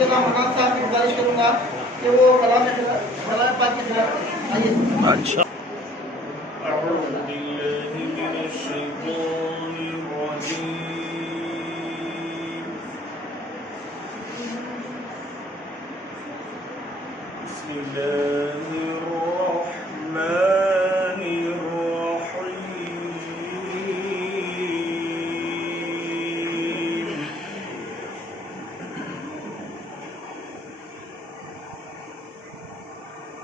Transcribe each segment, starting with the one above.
जगह मकान साहब की गुजारिश करूँगा कि वो कलाम पाक की आइए। अच्छा।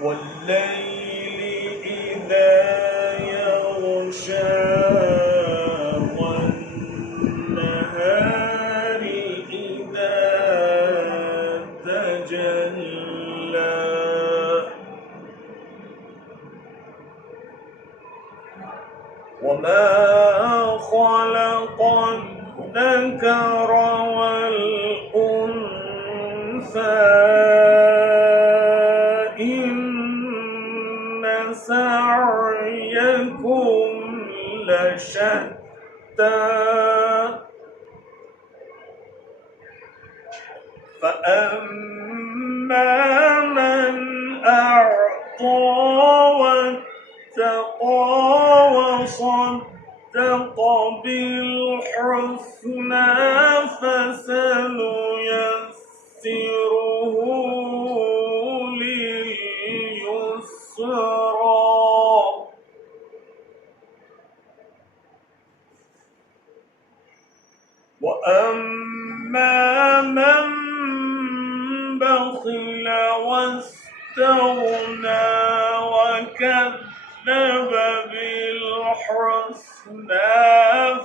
والليل إذا يغشى والنهار إذا تجلى وما خلق الذكر والأنثى سعيكم لشتى فأما من أعطى واتقى وصدق بالحسنى فسنيسره لليسرى وأما من بخل واستغنى وكذب بالحسنى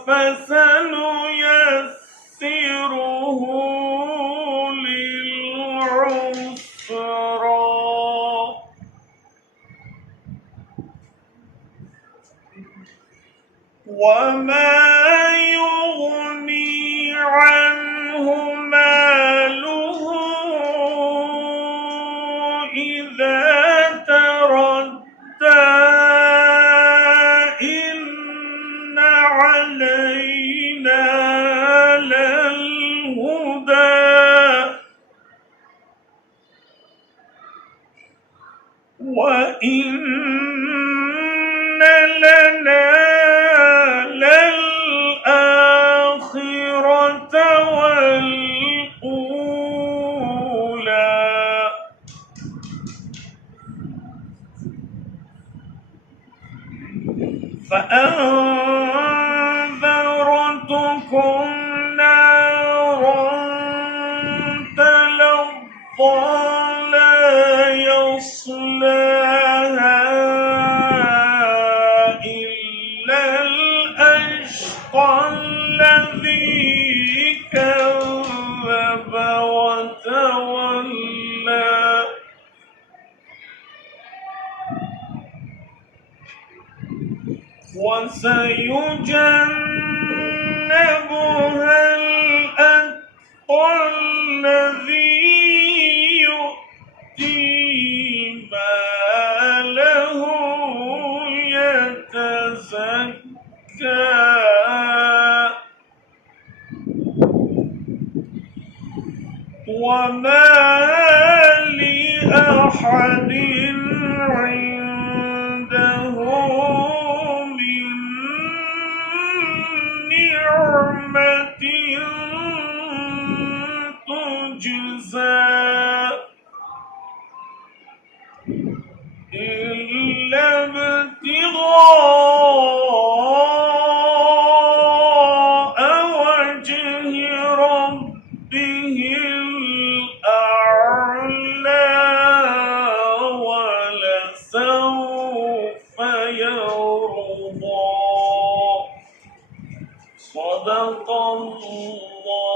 فسنيسره للعسرى وما يغني عنه ماله إذا تردى إن علينا للهدى وإن لنا للآخرة والأولى فأنذرتكم نارا تلظى لا يصلاها إلا الأشقى الذي كذب وتولى وسيجنبها الأتقى الذي يؤتي ماله يتزكى وما لأحد عنده من نعمة تجزى إلا ابتغاء وجه ربه الأعلى ولسوف يرضى صدق الله